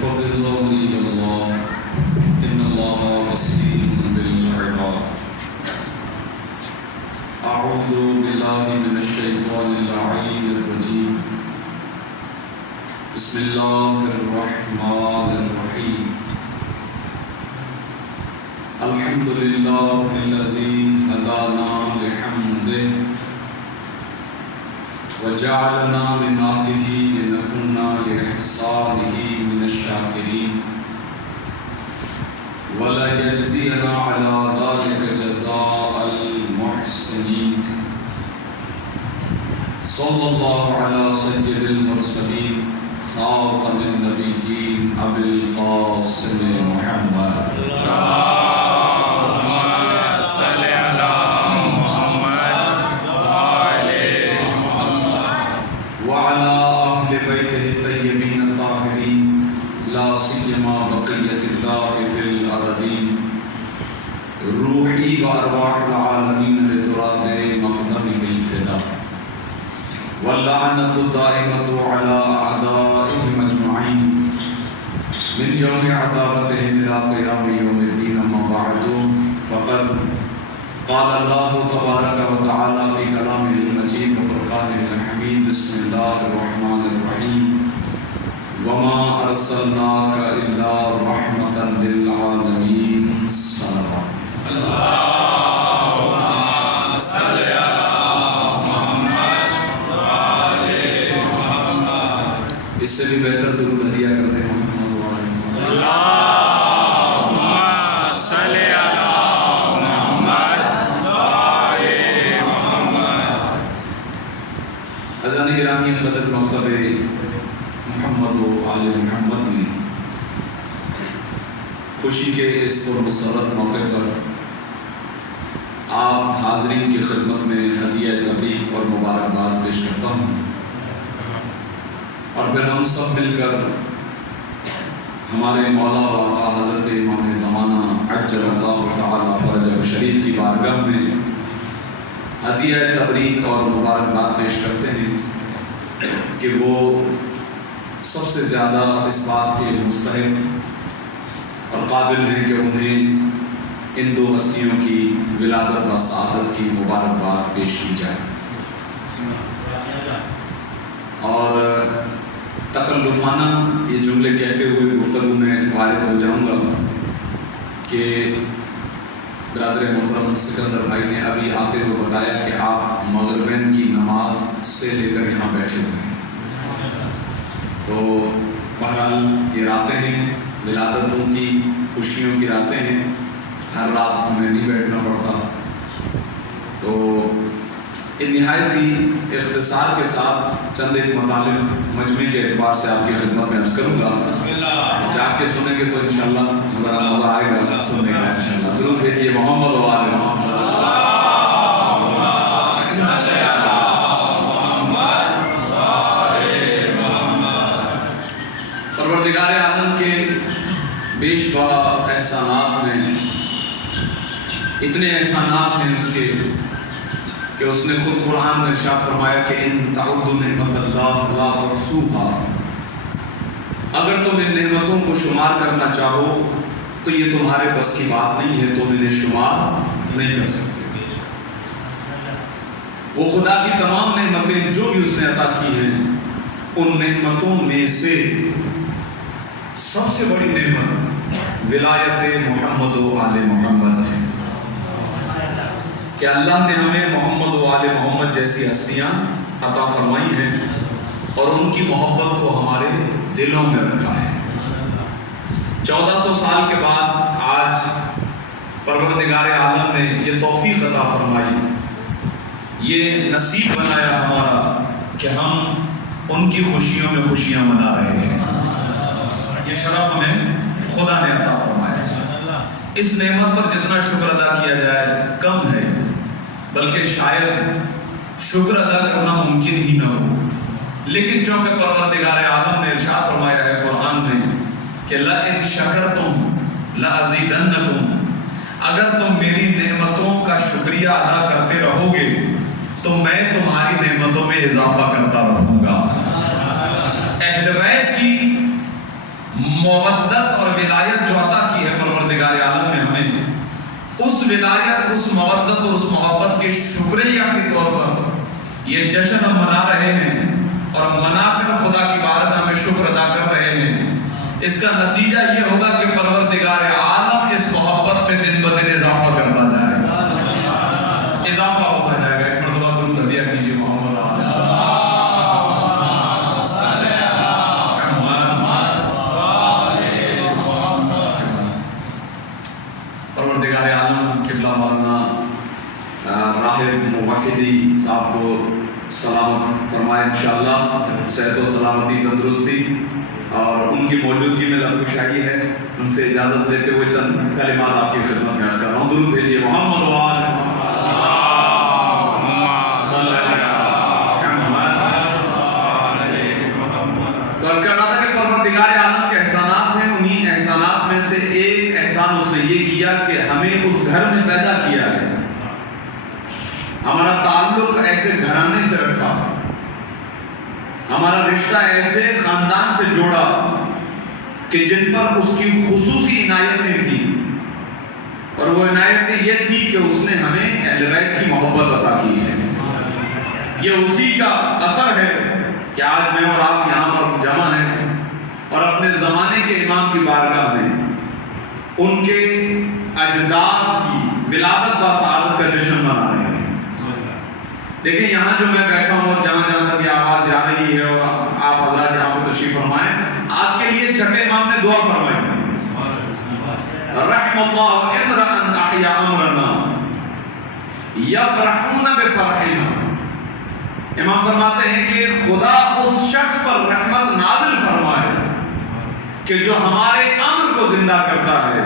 ففضلهم إلى الله إن الله بصير بالعباد. أعوذ بالله من الشيطان اللعين الرجيم. بسم الله الرحمن الرحيم. الحمد لله الذي هدانا لحمده وجعلنا من أهله لنكون لإحسانه من الشاكرين ولا يجزينا على ذلك جزاء المحسنين. صلى الله على سيد المرسلين خاتم النبيين أبي القاسم محمد. اللهم صل على وعلى أهل بيته الطيبين الطاهرين لا سيما بقية الله في الأرضين. روحي وأرواح العالمين لتراب مقدمه الفداء واللعنة الدائمة على أعدائهم أجمعين من يوم عذابتهم إلى قيام يوم الدين. أما بعد فقد قال الله تبارك وتعالى في كلامه المجيد وفرقانه الحميد. بسم الله الرحمن الرحيم. وما أرسلناك إلا رحمة للعالمين. صلوات اللهم صل على محمد وآل محمد. اس سے بھی بہتر درود ہدیہ کرتے ہیں محمد وآل محمد. اللهم صل على محمد وآل محمد. اذان گرامی قدر مکتب محمد و آل محمد میں خوشی کے اس پرمسرت موقع پر آپ حاضرین کی خدمت میں ہدیہ تبریک اور مبارکباد پیش کرتا ہوں، اور پھر ہم سب مل کر ہمارے مولا و آقا حضرت امام زمانہ عجل اللہ تعالی فرجہ شریف کی بارگاہ میں ہدیہ تبریک اور مبارکباد پیش کرتے ہیں کہ وہ سب سے زیادہ اس بات کے مستحق اور قابل ہیں کہ انہیں ان دو ہستیوں کی ولادت و سعادت کی مبارکباد پیش کی جائے. اور تکلفانہ یہ جملے کہتے ہوئے گفتگو میں وارد ہو جاؤں گا کہ برادر محترم سکندر بھائی نے ابھی آتے ہوئے بتایا کہ آپ مغربین کی نماز سے لے کر یہاں بیٹھے ہوئے ہیں. تو بہرحال یہ راتیں ہیں، ولادتوں کی خوشیوں کی راتیں ہیں، ہر رات ہمیں نہیں بیٹھنا پڑتا. تو نہایت ہی اختصار کے ساتھ چند ایک مطالب مجمع کے اعتبار سے آپ کی خدمت میں عرض کروں گا. جا کے سنیں گے تو انشاءاللہ ذرا مزہ آئے گا سننے کا انشاءاللہ. درود بھیجیے محمد و آل محمد. پروردگار عالم کے بیش بہا احسانات ہیں، اتنے احسانات ہیں اس کے کہ اس نے خود قرآن میں ارشاد فرمایا کہ ان تعدوا نعمت اللہ لا تحصوها. اگر تم ان نعمتوں کو شمار کرنا چاہو تو یہ تمہارے بس کی بات نہیں ہے، تم انہیں شمار نہیں کر سکتے. وہ خدا کی تمام نعمتیں جو بھی اس نے عطا کی ہیں، ان نعمتوں میں سے سب سے بڑی نعمت ولایت محمد و آل محمد ہے کہ اللہ نے ہمیں محمد و آل محمد جیسی ہستیاں عطا فرمائی ہیں اور ان کی محبت کو ہمارے دلوں میں رکھا ہے. 1400 سال کے بعد آج پروردگار عالم نے یہ توفیق عطا فرمائی، یہ نصیب بنایا ہمارا کہ ہم ان کی خوشیوں میں خوشیاں منا رہے ہیں. یہ شرف ہمیں خدا نے عطا فرمایا. اس نعمت پر جتنا شکر ادا کیا جائے کم ہے، بلکہ شاید شکر ادا کرنا ممکن ہی نہ ہو. لیکن چونکہ پروردگار عالم نے ارشاد فرمایا ہے قرآن میں کہ لَإِن شَكَرْتُمْ لَأَزِيدَنَّكُمْ، اگر تم میری نعمتوں کا شکریہ ادا کرتے رہو گے تو میں تمہاری نعمتوں میں اضافہ کرتا رہوں گا. اہل بیت کی مودت اور ولایت جو عطا کی ہے پروردگار عالم نے ہمیں، اس ولایت، اس مودت اور اس محبت کے شکریہ کے طور پر یہ جشن ہم منا رہے ہیں، اور منا کر خدا کی بارگاہ میں شکر ادا کر رہے ہیں۔ اس کا نتیجہ یہ ہوگا کہ پروردگار عالم اس محبت میں دن بدن اضافہ کرتا جائے گا، اضافہ ہوتا جائے گا۔ ایک مرتبہ درود ہدیہ کیجیے محمد پروردگار عالم قبلہ مولانا راہب موحدی صاحب کو سلامت فرمائے انشاءاللہ، صحت و سلامتی، تندرستی، اور ان کی موجودگی میں لب کشائی ہے۔ ان سے اجازت لیتے ہوئے چند کلمات آپ کی خدمت میں عرض کر رہا ہوں۔ درود بھیجیے محمد و آل تو عرض کر رہا تھا کہ پروردگار عالم کے احسانات ہیں، انہی احسانات میں سے ایک احسان اس نے یہ کیا کہ ہمیں اس گھر میں پیدا کیا ہے، ہمارا تعلق ایسے گھرانے سے رکھا، ہمارا رشتہ ایسے خاندان سے جوڑا کہ جن پر اس کی خصوصی عنایتیں تھیں، اور وہ عنایتیں یہ تھی کہ اس نے ہمیں اہل بیت کی محبت عطا کی ہے۔ یہ اسی کا اثر ہے کہ آج میں اور آپ یہاں پر جمع ہیں اور اپنے زمانے کے امام کی بارگاہ میں ان کے اجداد کی ولادت با سعادت کا جشن منا رہے ہیں۔ دیکھیں یہاں جو میں بیٹھا ہوں اور جہاں جہاں تک یہ آواز جا رہی ہے، اور آپ حضرات یہاں پر تشریف فرمائیں، آپ کے لیے چھٹے امام نے دعا فرمائی ہے، رحم اللہ امرأ احیا امرنا یفرحون بفرحنا۔ امام فرماتے ہیں کہ خدا اس شخص پر رحمت نازل فرمائے کہ جو ہمارے امر کو زندہ کرتا ہے۔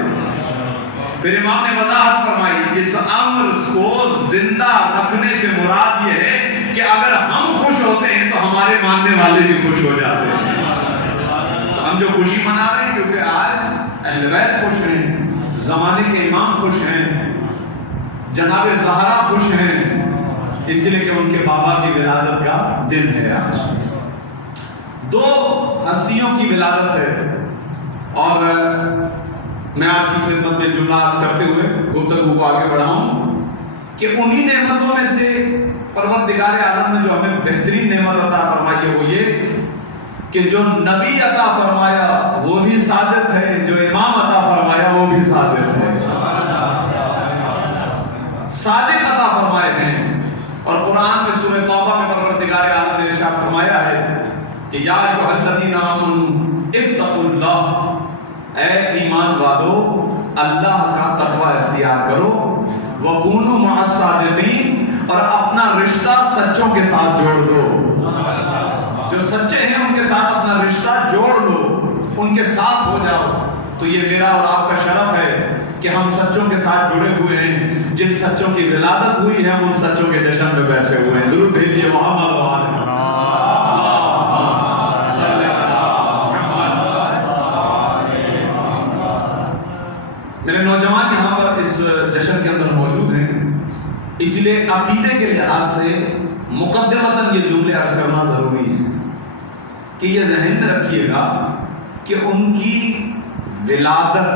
پھر امام نے وضاحت فرمائی، اس امر کو زندہ رکھنے سے مراد یہ ہے کہ اگر ہم خوش ہوتے ہیں تو ہمارے ماننے والے بھی خوش ہو جاتے ہیں۔ تو ہم جو خوشی منا رہے ہیں کیونکہ آج اہل بیت خوش ہیں، زمانے کے امام خوش ہیں، جناب زہرا خوش ہیں، اس لیے کہ ان کے بابا کی ولادت کا دن ہے آج۔ دو ہستیوں کی ولادت ہے، اور میں آپ کی خدمت میں جملہ عرض کرتے ہوئے گفتگو کو آگے بڑھاؤں کہ انہی نعمتوں میں سے پروردگار عالم نے جو ہمیں بہترین نعمت عطا فرمائی ہے وہ یہ کہ جو نبی عطا فرمایا وہ بھی صادق ہے، جو امام عطا فرمایا وہ بھی صادق ہے، صادق عطا فرمائے ہیں۔ اور قرآن میں سورہ توبہ میں پروردگار عالم نے ارشاد فرمایا ہے کہ یا ایھا الذین آمنوا اتقوا اللہ، اے ایمان والو اللہ کا تقوی اختیار کرو، وَكُونُوا مَعَ الصَّادِقِينَ، اور اپنا رشتہ سچوں کے ساتھ جوڑ دو۔ جو سچے ہیں ان کے ساتھ اپنا رشتہ جوڑ لو، ان کے ساتھ ہو جاؤ۔ تو یہ میرا اور آپ کا شرف ہے کہ ہم سچوں کے ساتھ جڑے ہوئے ہیں، جن سچوں کی ولادت ہوئی ہے ہم ان سچوں کے جشن میں بیٹھے ہوئے ہیں۔ درود بھیجیے محمد و آل محمد۔ میرے نوجوان یہاں پر اس جشن کے اندر موجود ہیں، اس لیے عقیدے کے لحاظ سے مقدمتاً یہ جملے عرض کرنا ضروری ہے کہ یہ ذہن میں رکھیے گا کہ ان کی ولادت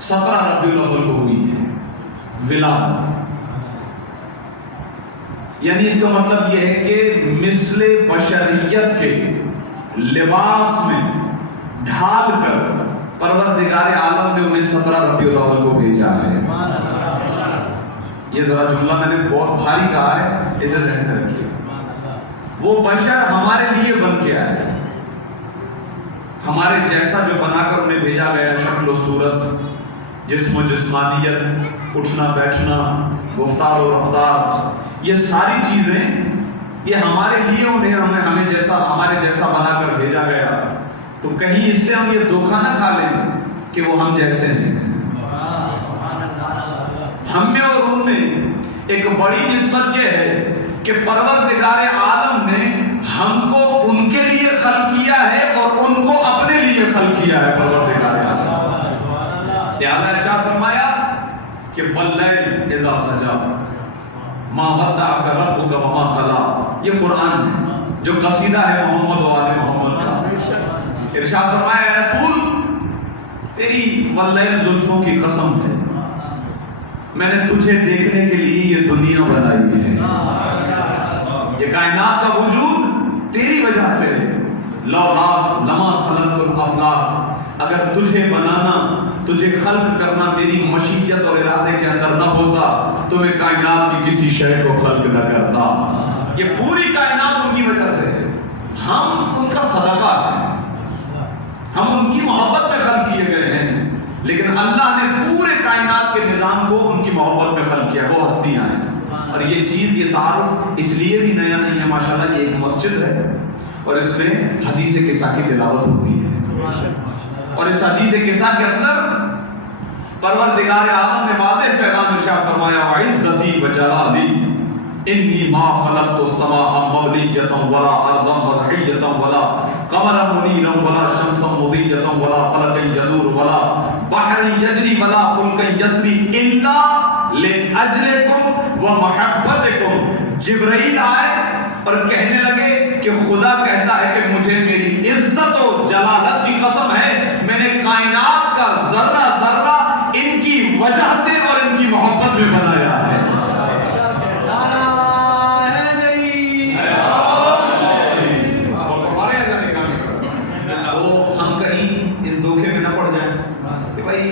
17 ربیع الاول کو ہوئی ہے۔ ولادت یعنی اس کا مطلب یہ ہے کہ مثل بشریت کے لباس میں ڈھال کر پروردگار عالم نے انہیں 17 ربیع الاول کو بھیجا ہے۔ یہ ذرا جملہ میں نے بہت بھاری کہا ہے، اسے ذہن میں رکھیے۔ وہ بشر ہمارے لیے بن کے آئے، ہمارے جیسا جو بنا کر انہیں بھیجا گیا، شکل و صورت، جسم و جسمانیت، اٹھنا بیٹھنا، گفتار و رفتار، یہ ساری چیزیں یہ ہمارے لیے انہیں ہمیں جیسا ہمارے جیسا بنا کر بھیجا گیا۔ تو کہیں اس سے ہم یہ دھوکہ نہ کھا لیں کہ وہ ہم جیسے ہیں۔ ہم میں اور ان میں ایک بڑی نسبت یہ ہے کہ پروردگار عالم نے ہم کو ان کے لیے خلق کیا ہے اور ان کو اپنے لیے خلق کیا ہے پروردگار عالم۔ لہذا ارشاد فرمایا کہ واللیل اذا سجا ما ودعک ربک وما قلی، یہ قرآن ہے جو قصیدہ ہے محمد و آل محمد کا۔ ارشاد فرمایا اے رسول تیری واللیل زلفوں کی قسم ہے، میں نے تجھے دیکھنے کے لیے یہ دنیا بنائی ہے، یہ کائنات کا وجود تیری وجہ سے، لولا لما خلقت الافلاک، اگر تجھے بنانا، تجھے خلق کرنا میری مشیت اور ارادے کے اندر نہ ہوتا تو میں کائنات کی کسی شے کو خلق نہ کرتا۔ یہ پوری کائنات ان کی وجہ سے، ہم ان کا صدقہ ہے، ہم ان کی محبت میں خلق کیے گئے ہیں، لیکن اللہ نے پورے کائنات کے نظام کو ان کی محبت میں خلق کیا، وہ ہستیاں ہیں۔ اور یہ چیز، یہ تعارف اس لیے بھی نیا نہیں ہے، ماشاءاللہ یہ ایک مسجد ہے اور اس میں حدیث قصہ کی تلاوت ہوتی ہے، اور اس حدیث قصہ کے اندر پروردگار عالم نے واضح پیغام ارشاد فرمایا وعزتی وجلالی انی ما خلقت السماء مبنیۃ ولا ارضا مرحیۃ ولا قمرا منیرا ولا شمسا مضیۃ ولا فلکا یدور ولا بحر یجری ولا فلک یسری الا لاجلکم ومحبتکم۔ جبرائیل آئے اور کہنے لگے کہ خدا کہتا ہے کہ مجھے میری عزت و جلالت کی قسم ہے، میں نے کائنات کا ذرہ ذرہ ان کی وجہ سے اور ان کی محبت میں بنایا ہے۔ تو ہم کہیں اس دھوکے میں نہ پڑ جائیں کہ بھائی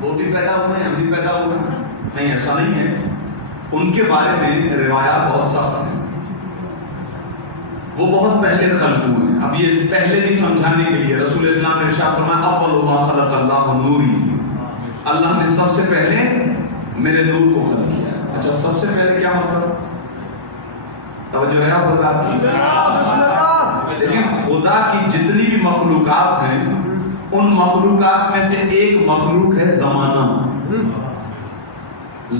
وہ بھی پیدا ہوئے ہیں، ہم بھی پیدا ہوئے ہیں، نہیں، ایسا نہیں ہے۔ ان کے بارے میں روایات بہت سخت ہیں، وہ بہت پہلے خلق ہوئے ہیں۔ اب یہ پہلے بھی سمجھانے کے لیے رسول اسلام نے ارشاد فرمایا اول ما خلق اللہ نوری، اللہ نے سب سے پہلے میرے نور کو خلق کیا ہے۔ اچھا، سب سے پہلے کیا مطلب؟ توجہ ہے آپ حضرات کی؟ لیکن خدا کی جتنی بھی مخلوقات ہیں ان مخلوقات میں سے ایک مخلوق ہے زمانہ۔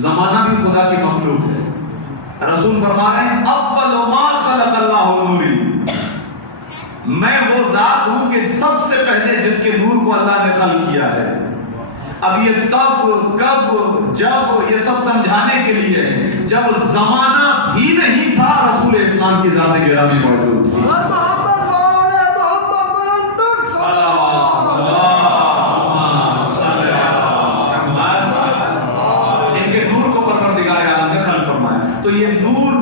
زمانہ بھی خدا کی مخلوق ہے۔ رسول فرما رہے ہیں اول ما خلق اللہ نوری، میں وہ ذات ہوں کہ سب سے پہلے جس کے نور کو اللہ نے خلق کیا ہے۔ اب یہ تب کب جب یہ سب سمجھانے کے لیے جب زمانہ بھی نہیں تھا رسول اسلام کی ذات گرامی موجود تھی۔ ان کے نور کو پروردگار عالم نے خلق فرمایا۔ تو یہ نور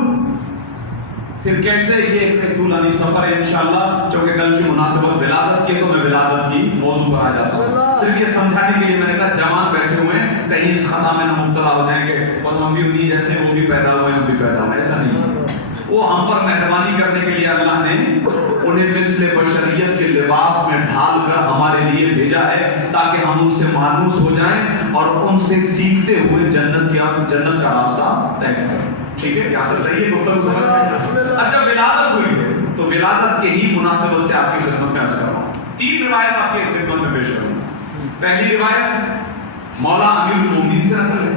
پھر کیسے، یہ ایک طولانی سفر ہے انشاءاللہ، چونکہ کل کی مناسبت ولادت کی تو میں ولادت کی موضوع پر آ جاتا ہوں۔ صرف یہ سمجھانے کے لیے میں نے کہا جوان بیٹھے ہوئے ہیں کہیں اس خطا میں نہ مبتلا ہو جائیں گے اور ہم بھی انہیں جیسے وہ بھی پیدا ہوئے ہم بھی پیدا ہوئے، ایسا نہیں ہے۔ وہ ہم پر مہربانی کرنے کے لیے اللہ نے انہیں مثل بشریت کے لباس میں ڈھال کر ہمارے لیے بھیجا ہے تاکہ ہم ان سے مانوس ہو جائیں اور ان سے سیکھتے ہوئے جنت کا راستہ طے کریں۔ ٹھیک ہے، یہاں تک صحیح ہے گفتگو سمجھ میں؟ اب جب ولادت ہوئی ہے تو ولادت کے ہی مناسبت سے آپ کی خدمت میں عرض کر رہا ہوں۔ 3 روایت آپ کی خدمت میں پیش کروں۔ پہلی روایت مولا امیر المومنین سے نقل ہے،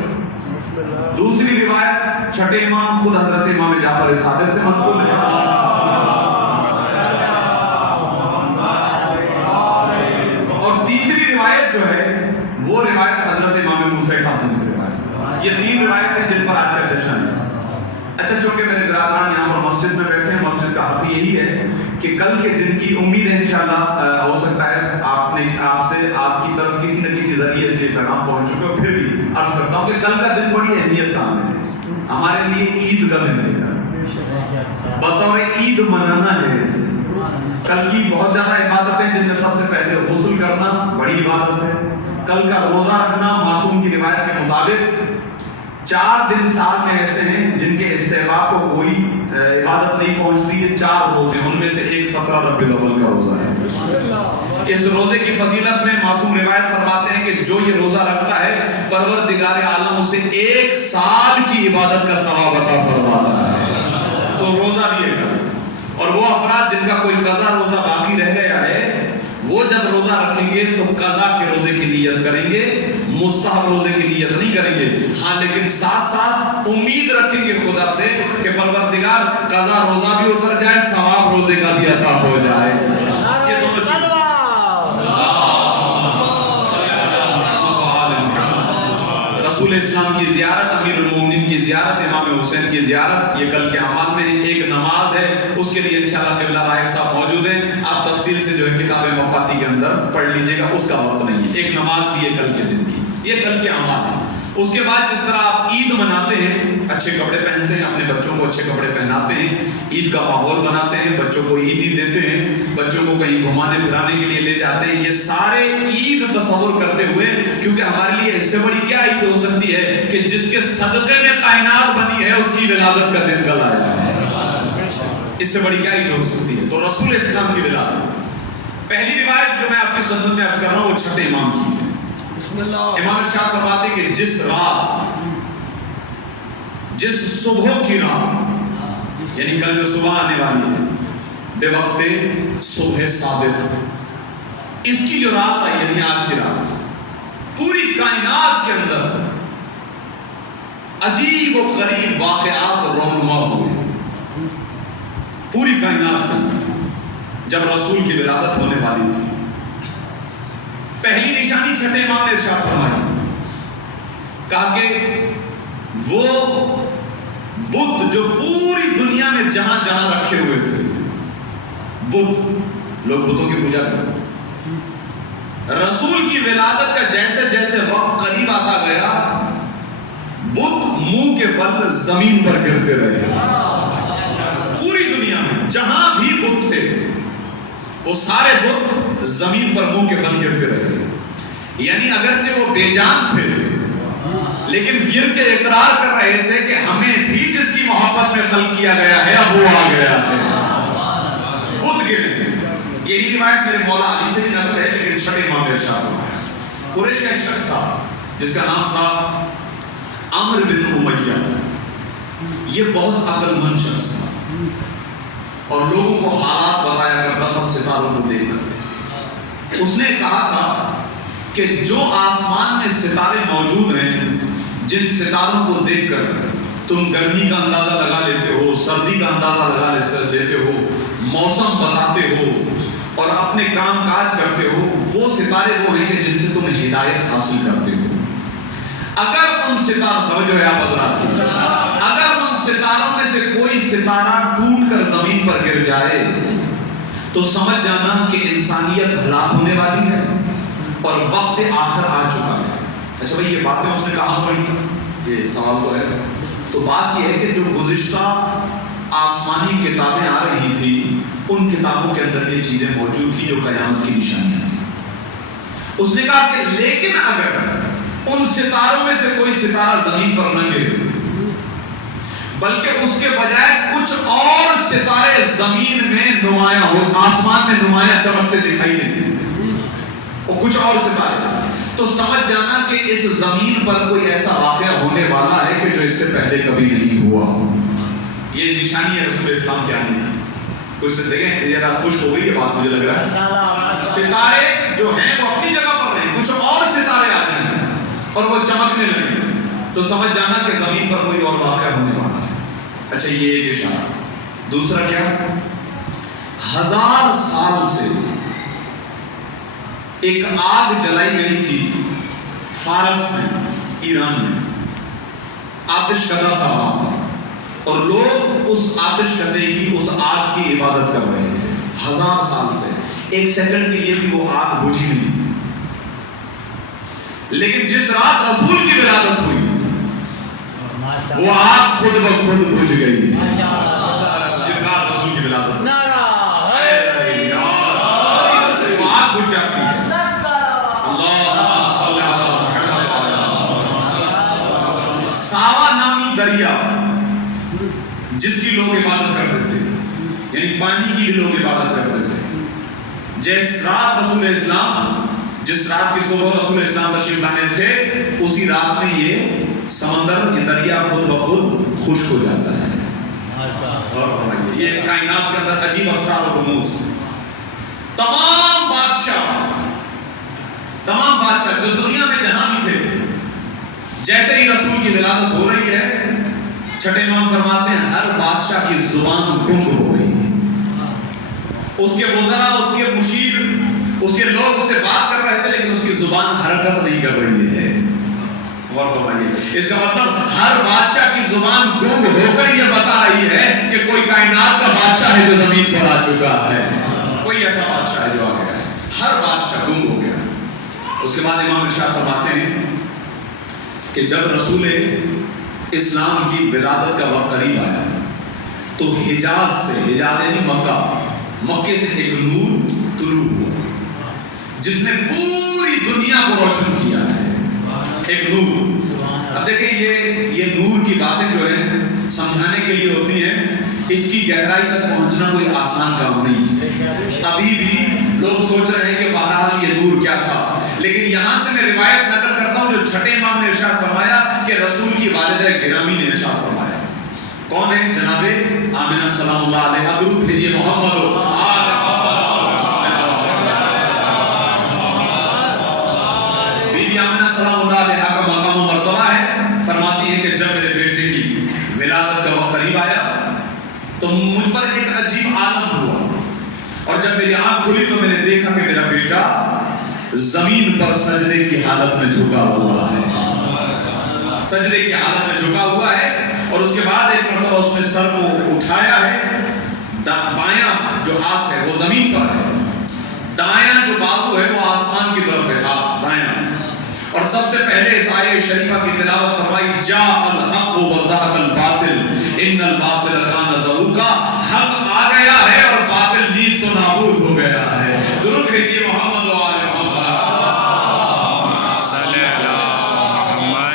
دوسری روایت چھٹے امام خود حضرت امام جعفر صادق سے منقول ہے، اور تیسری روایت جو ہے وہ روایت حضرت امام موسیٰ کاظم سے روایت۔ یہ 3 روایت ہیں جن پر آج کا جشن ہے۔ اچھا، چونکہ میرے برادران یہاں پر مسجد میں بیٹھے ہیں، مسجد کا حق یہی ہے کہ کل کے دن کی امید ہے انشاءاللہ ہو سکتا ہے آپ سے آپ کی طرف کسی نہ کسی ذریعے سے پیغام پہنچ چکے ہو، پھر بھی عرض کرتا ہوں کہ کل کا دن بڑی اہمیت کا ہے ہمارے لیے، عید کا دن ہے کل، بطور عید منانا ہے اسے۔ کل کی بہت زیادہ عبادتیں جن میں سب سے پہلے غسل کرنا بڑی عبادت ہے، کل کا روزہ رکھنا معصوم کی روایت کے مطابق 4 دن سال میں ایسے ہیں جن کے استحباب کو کوئی عبادت نہیں پہنچتی ہے، 4 روزے، ان میں سے ایک 17 ربیع الاول کا روزہ ہے۔ اس روزے کی فضیلت میں معصوم روایت فرماتے ہیں کہ جو یہ روزہ رکھتا ہے پروردگار عالم اسے 1 سال کی عبادت کا ثواب عطا فرماتا ہے۔ تو روزہ بھی ہے، اور وہ افراد جن کا کوئی قضا روزہ باقی رہ گیا ہے وہ جب روزہ رکھیں گے تو قضا کے روزے کی نیت کریں گے، مستحب روزے کی نیت نہیں کریں گے، ہاں لیکن ساتھ ساتھ امید رکھیں گے خدا سے کہ پروردگار قضا روزہ بھی اتر جائے، ثواب روزے کا بھی عطا ہو جائے۔ یہ دونوں چیز رسول اسلام کی زیارت، امیر المومنین کی زیارت، امام حسین کی زیارت، یہ کل کے اعمال میں ایک نماز ہے، اس کے لیے انشاءاللہ قبلہ راہب صاحب موجود ہیں، آپ تفصیل سے جو ہے کتاب مفاتی کے اندر پڑھ لیجئے گا، اس کا وقت نہیں ہے۔ ایک نماز بھی ہے کل کے دن کی، یہ کل کے اعمال ہیں۔ اس کے بعد جس طرح آپ عید مناتے ہیں، اچھے کپڑے پہنتے ہیں، اپنے بچوں کو اچھے کپڑے پہناتے ہیں، عید کا ماحول بناتے ہیں، بچوں کو عیدی دیتے ہیں، بچوں کو کہیں گھمانے پھرانے کے لیے لے جاتے ہیں، یہ سارے عید تصور کرتے ہوئے، کیونکہ ہمارے لیے اس سے بڑی کیا عید ہو سکتی ہے کہ جس کے صدقے میں کائنات بنی ہے اس کی ولادت کا دن کل آیا ہے۔ اس سے بڑی کیا عید ہو سکتی ہے؟ تو رسول اسلام کی ولادت، پہلی روایت جو میں آپ کی خدمت میں عرض کر رہا ہوں وہ چھٹے امام کی ہے۔ بسم اللہ۔ امام ارشاد فرماتے ہیں کہ جس رات، جس صبح کی رات، یعنی کل جو صبح آنے والی ہے، بے وقت صبح صادق، اس کی جو رات آئی یعنی آج کی رات، پوری کائنات کے اندر عجیب و غریب واقعات رونما ہوئے، پوری کائنات کے اندر جب رسول کی ولادت ہونے والی تھی۔ پہلی نشانی چھٹے امام نے ارشاد فرمائی، کہا کہ وہ بت جو پوری دنیا میں جہاں جہاں رکھے ہوئے تھے، بت، لوگ بتوں کی پوجا کرتے تھے، رسول کی ولادت کا جیسے جیسے وقت قریب آتا گیا، بت منہ کے بل زمین پر گرتے رہے۔ پوری دنیا میں جہاں بھی بت تھے وہ سارے بت زمین پر منہ کے بل گرتے رہے، یعنی اگرچہ وہ بے جان تھے لیکن گر کے اقرار کر رہے تھے کہ ہمیں بھی جس کی محبت میں خلق کیا گیا ہے اب وہ آ گیا ہے۔ بت گرے۔ یہی روایت میرے مولا علی سے بھی نقل ہے، لیکن چھٹے امام نے ارشاد فرمایا، قریش کا ایک شخص تھا جس کا نام تھا عمرو بن امیہ، یہ بہت عقل مند شخص تھا اور لوگوں کو حالات بتایا کرتا تھا ستاروں کو دیکھ کر۔ اس نے کہا تھا کہ جو آسمان میں ستارے موجود ہیں، جن ستاروں کو دیکھ کر تم گرمی کا اندازہ لگا لیتے ہو، سردی کا اندازہ لگا لیتے ہو، موسم بتاتے ہو اور اپنے کام کاج کرتے ہو، وہ ستارے وہ ہیں کہ جن سے تم ہدایت حاصل کرتے ہو۔ اگر ان ستاروں، توجہ ہے آپ حضرات کی، اگر ان ستاروں میں سے کوئی ستارہ ٹوٹ کر زمین پر گر جائے تو سمجھ جانا کہ انسانیت ہلاک ہونے والی ہے اور وقت آخر آ چکا ہے۔ اچھا بھائی، یہ باتیں اس نے کہاں پڑھی؟ یہ سوال تو ہے۔ تو بات یہ ہے کہ جو گزشتہ آسمانی کتابیں آ رہی تھی، ان کتابوں کے اندر یہ چیزیں موجود تھی جو قیامت کی نشانیاں تھیں۔ اس نے کہا کہ لیکن اگر ان ستاروں میں سے کوئی ستارہ زمین پر نہ گرے بلکہ اس کے بجائے کچھ اور ستارے زمین میں نمایاں ہو، آسمان میں نمایاں چمکتے دکھائی دیں اور کچھ اور ستارے، تو سمجھ جانا کہ اس زمین پر کوئی ایسا واقعہ ہونے والا ہے کہ جو اس سے پہلے کبھی نہیں ہوا۔ یہ نشانی ہے رسول اسلام کے آنے کی۔ کچھ سے دیکھیں ذرا خشک ہو گئی یہ بات، مجھے لگ رہا ہے ستارے جو ہیں وہ اپنی جگہ پر رہیں، کچھ اور ستارے آ جائیں اور وہ چمکنے لگے تو سمجھ جانا کہ زمین پر کوئی اور واقعہ ہونے والا ہے۔ اچھا، یہ ایک اشارہ۔ دوسرا کیا؟ 1000 سال سے ایک آگ جلائی گئی تھی فارس میں، ایران میں، آتش کدہ تھا وہاں پر، اور لوگ اس آتش کدے کی، اس آگ کی عبادت کر رہے تھے 1000 سال سے۔ ایک سیکنڈ کے لیے بھی وہ آگ بجھی نہیں تھی، لیکن جس رات رسول کی ولادت ہوئی وہ آگ خود بخود بجھ گئی۔ جس رات رسول کی ولادت ہوئی وہ آگ بجھ جاتی ہے۔ ساوا نامی دریا جس کی لوگ عبادت کرتے تھے، یعنی پانی کی بھی لوگ عبادت کرتے تھے، جس رات رسول اسلام، جس رات کی صبح رسول اسلام تشریف لانے تھے، اسی رات میں یہ سمندر، یہ دریا خود بخود خشک ہو جاتا ہے۔ یہ کائنات کے اندر عجیب اسرار و رموز۔ تمام بادشاہ جو دنیا میں جہاں بھی تھے، جیسے ہی رسول کی ولادت ہو رہی ہے، چھٹے امام فرماتے ہیں ہر بادشاہ کی زبان گم ہو گئی، اس کے وزراء، اس کے مشیر، اس کے لوگ اس سے بات کر رہے تھے لیکن اس کی زبان حرکت نہیں کر رہی ہے۔ غور فرمائیے، اس کا مطلب ہر بادشاہ کی زبان گنگ ہو کر یہ بتا رہی ہے کہ کوئی کائنات کا بادشاہ ہے جو زمین پر آ چکا ہے، کوئی ایسا بادشاہ ہے جو آ گیا ہے، ہر بادشاہ گنگ ہو گیا۔ اس کے بعد امام ارشاد فرماتے ہیں کہ جب رسول اسلام کی ولادت کا وقت قریب آیا تو حجاز سے، حجاز یعنی مکے سے ایک نور طلوع ہوا جس نے پوری دنیا کو روشن کیا ہے، ایک نور۔ اب دیکھیں یہ نور کی باتیں جو ہیں سمجھانے کے لیے ہوتی ہیں، اس کی گہرائی تک پہنچنا کوئی آسان کام نہیں۔ ابھی بھی لوگ سوچ رہے ہیں کہ بہرحال یہ نور کیا تھا، لیکن یہاں سے میں روایت نقل کرتا ہوں جو چھٹے امام نے ارشاد فرمایا کہ رسول کی والدہ گرامی نے ارشاد فرمایا۔ کون ہے؟ جناب آمنہ سلام اللہ علیہا، درود بھیجیے محمد و آل محمد۔ بی بی آمنہ سلام اللہ علیہا کا مقام و مرتبہ ہے، فرماتی ہے کہ جب میرے بیٹے کی ولادت کا وقت قریب آیا تو مجھ پر ایک عجیب عالم ہوا، اور جب میری آنکھ کھلی تو میں نے دیکھا کہ میرا بیٹا زمین پر سجدے کی حالت میں جھکا ہوا ہے، سجدے کی حالت میں جھکا ہوا ہے، اور اس کے بعد ایک مرتبہ اس نے سر کو اٹھایا ہے، بایاں جو ہاتھ ہے وہ زمین پر ہے، دایاں جو بازو ہے وہ آسمان کی طرف ہے، ہاتھ دایاں، اور سب سے پہلے اس آیہ شریفہ کی تلاوت فرمائی، جاء الحق وزهق الباطل ان الباطل کان زہوقا، حق آ گیا ہے اور باطل نیز تو نابود ہو گیا ہے۔ درود بھیجیے محمد و آل محمد۔ صلی اللہ محمد۔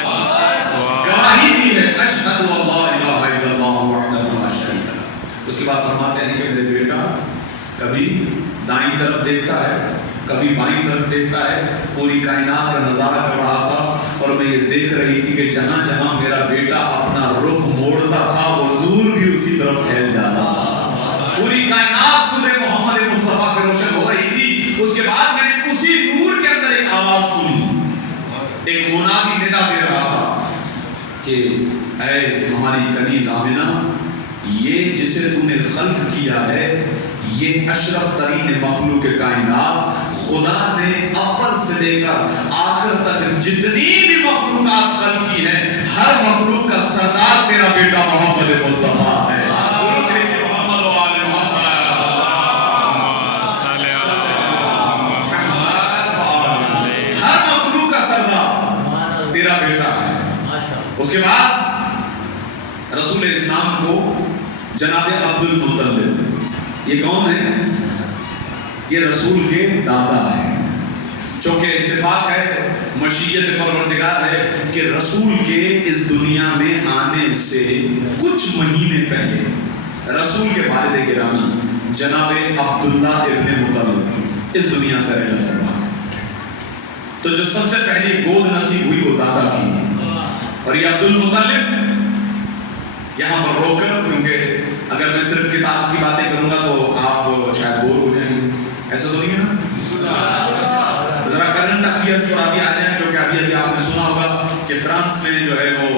گواہی دی ہے اشہد ان لا الہ الا اللہ وحدہ لا شریک لہ۔ اس کے بعد فرماتے ہیں کہ میرے بیٹا کبھی دائیں طرف دیکھتا ہے، کبھی بائیں طرف دیکھتا ہے، پوری کائنات کا نظارہ کر رہا تھا، اور میں یہ دیکھ رہی تھی کہ جہاں جہاں میرا بیٹا اپنا رخ موڑتا تھا وہ نور بھی اسی طرف پھیل جاتا تھا، پوری کائنات نور محمد مصطفیٰ سے روشن ہو رہی تھی۔ اس کے بعد میں نے اسی نور کے اندر ایک آواز سنی، ایک منادی ندا دے رہا تھا کہ اے ہماری کنیز آمنہ، یہ جسے تم نے خلق کیا ہے یہ اشرف ترین مخلوق کائنات، خدا نے اول سے لے کر آخر تک جتنی بھی مخلوقات خلق کی ہیں ہر مخلوق کا سردار تیرا بیٹا محمد مصطفیٰ ہے۔ درود بھیجیے محمد و آل محمد۔ صلی اللہ محمد۔ ہر مخلوق کا سردار تیرا بیٹا ہے۔ اس کے بعد رسول اسلام کو جناب عبد المطلب، یہ کون ہے؟ یہ رسول کے دادا ہیں، چونکہ اتفاق ہے، مشیت پروردگار ہے کہ رسول کے اس دنیا میں آنے سے کچھ مہینے پہلے رسول کے والد گرامی جناب عبداللہ ابن مطلب اس دنیا سے رحلت فرما، تو جو سب سے پہلی گود نصیب ہوئی وہ دادا کی، اور یہ عبد المطلب یہاں پر روک کر، کیونکہ اگر میں صرف کتاب کی باتیں کروں گا تو آپ شاید بور ہو جائیں گے، ایسا تو نہیں ہے نا؟ ذرا کرنٹ افیئرس پر ابھی آ جائیں، جو کہ ابھی آپ نے سنا ہوگا کہ فرانس میں جو ہے وہ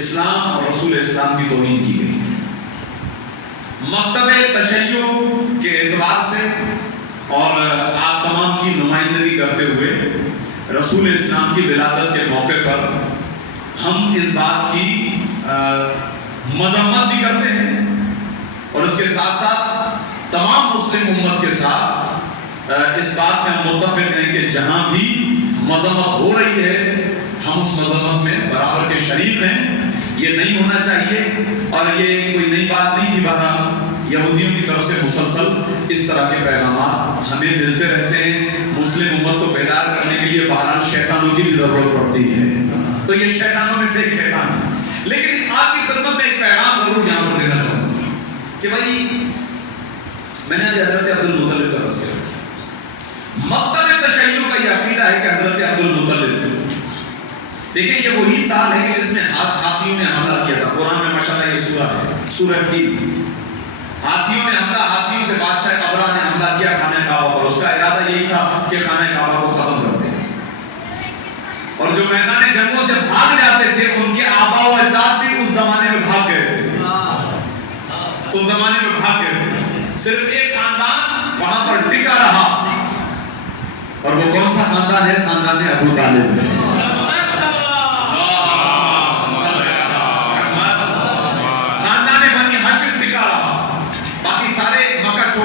اسلام اور رسول اسلام کی توہین کی گئی۔ مکتب تشیع کے اعتبار سے اور آپ تمام کی نمائندگی کرتے ہوئے رسول اسلام کی ولادت کے موقع پر ہم اس بات کی مذمت بھی کرتے ہیں، اور اس کے ساتھ ساتھ تمام مسلم امت کے ساتھ اس بات میں ہم متفق ہیں کہ جہاں بھی مذمت ہو رہی ہے ہم اس مذمت میں برابر کے شریک ہیں، یہ نہیں ہونا چاہیے، اور یہ کوئی نئی بات نہیں تھی۔ بہرحال یہودیوں کی طرف سے مسلسل اس طرح کے پیغامات ہمیں ملتے رہتے ہیں، مسلم امت کو بیدار کرنے کے لیے بہرحال شیطانوں کی بھی ضرورت پڑتی ہے، تو یہ شیطانوں میں سے ایک شیطان ہے۔ لیکن آپ کی خدمت میں ایک پیغام ضرور یہاں پر دینا چاہوں گا کہ بھائی میں نے ابھی حضرت عبد المطلب کا تذکرہ کیا، مکتب تشیع کا یہ عقیدہ ہے کہ حضرت عبد المطلب، دیکھیں یہ وہی سال ہے کہ جس میں ہاتھیوں نے حملہ کیا تھا، قرآن میں ماشاءاللہ یہ سورہ ہے، سورہ فیل، ہاتھیوں نے حملہ، ہاتھیوں سے بادشاہ ابرہ نے حملہ کیا خانہ کعبہ پر، اس کا ارادہ یہی تھا کہ خانہ کعبہ کو ختم کر دیں، اور جو میدان جنگوں سے بھاگ جاتے تھے ان کے آبا و اجداد بھی اس زمانے میں بھاگ گئے تھے، اس زمانے میں بھاگ گئے تھے، صرف ایک خاندان وہاں پر ٹکا رہا، اور وہ کون سا خاندان ہے؟ خاندان ابو طالب ہے۔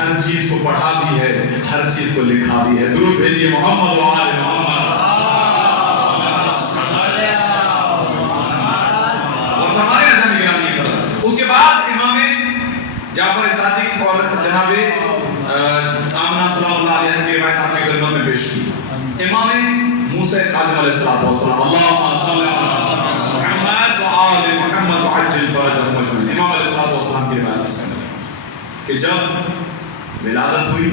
ہر چیز کو پڑھا بھی ہے، ہر چیز کو لکھا بھی ہے. درود بھیجیے محمد و آل محمد. اور ہمارے اذان گرامی یہ کرا. اس کے بعد امام جعفر صادق اور جناب آمنہ سلام اللہ علیہ کی روایت آپ کی خدمت میں پیش کی. امام موسیٰ کاظم علیہ السلام اللہم صلی علی محمد و آل محمد وعجل فرجہم اجمعین. امام علیہ السلام کی روایت اس میں کہ جب ولادت ہوئی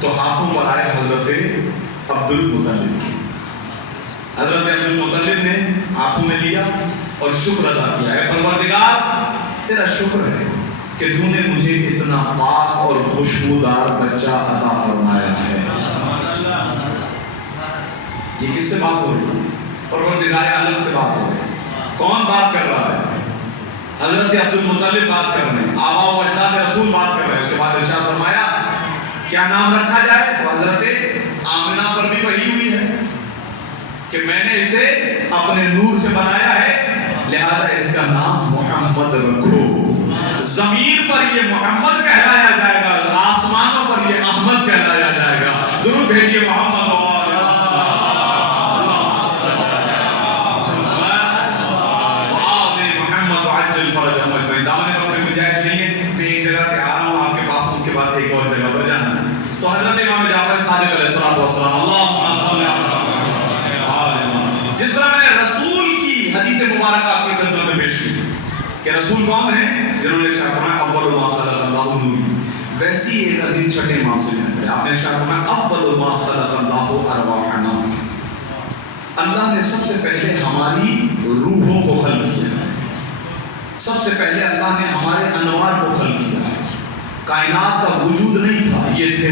تو ہاتھوں پر آئے حضرت عبد المطلب کی. حضرت عبد المطلب نے ہاتھوں میں لیا اور شکر ادا کیا. اے پروردگار تیرا شکر ہے کہ تو نے مجھے اتنا پاک اور خوشبودار بچہ عطا فرمایا ہے. یہ کس سے بات ہو رہی ہے؟ پروردگار عالم سے بات ہو رہی ہے. کون بات کر رہا ہے؟ حضرت عبد المطلب بات کر رہے ہیں. آبا و اجداد رسول بات کر رہے ہیں. اس کے بعد ارشاد فرمایا کیا نام رکھا جائے؟ تو حضرت آمنہ پر بھی وحی ہوئی ہے کہ میں نے اسے اپنے نور سے بنایا ہے لہذا اس کا نام محمد رکھو. زمین پر یہ محمد کہلایا جائے گا، آسمانوں پر یہ احمد کہلایا جائے گا. درود بھیجیے محمد و آل محمد وعجل فرجہم اجمعین. دامن وقت میں گنجائش نہیں ہے، میں ایک جگہ سے آ رہا ہوں آپ کے پاس، اس کے بعد ایک اور جگہ پر جانا ہے. تو حضرت امام جعفر صادق علیہ السلام اللہم صلی علی محمد. جس طرح میں نے رسول کی حدیث مبارکہ آپ کی خدمت میں پیش کی کہ رسول کون ہیں جنہوں نے ارشاد فرمایا اول ما خلق اللہ نور، ویسی ایک حدیث چھٹے امام سے ملتی ہے. آپ نے ارشاد فرمایا اول ما خلق اللہ ارواحنا، اللہ نے سب سے پہلے ہماری روحوں کو خلق کیا ہے. سب سے پہلے اللہ نے ہمارے انوار کو خلق کیا ہے. کائنات کا وجود نہیں تھا، یہ تھے.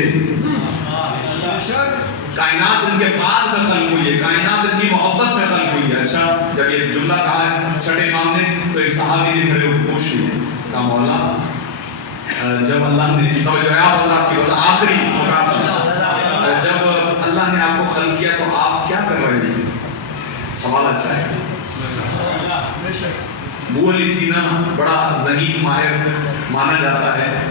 کائنات ان کے بعد میں خلق ہوئی ہے، کائنات ان کی محبت میں خلق ہوئی ہے. اچھا جب یہ جملہ کہا ہے چھٹے امام نے تو ایک صحابی نے کھڑے ہو پوچھ لیا کہا مولا جب اللہ نے توجہ ہے آپ حضرات کی بس آخری مقام جب اللہ نے آپ کو خلق کیا تو آپ کیا کر رہے تھے؟ سوال اچھا ہے. ابو علی سینا بڑا ذہین ماہر مانا جاتا ہے.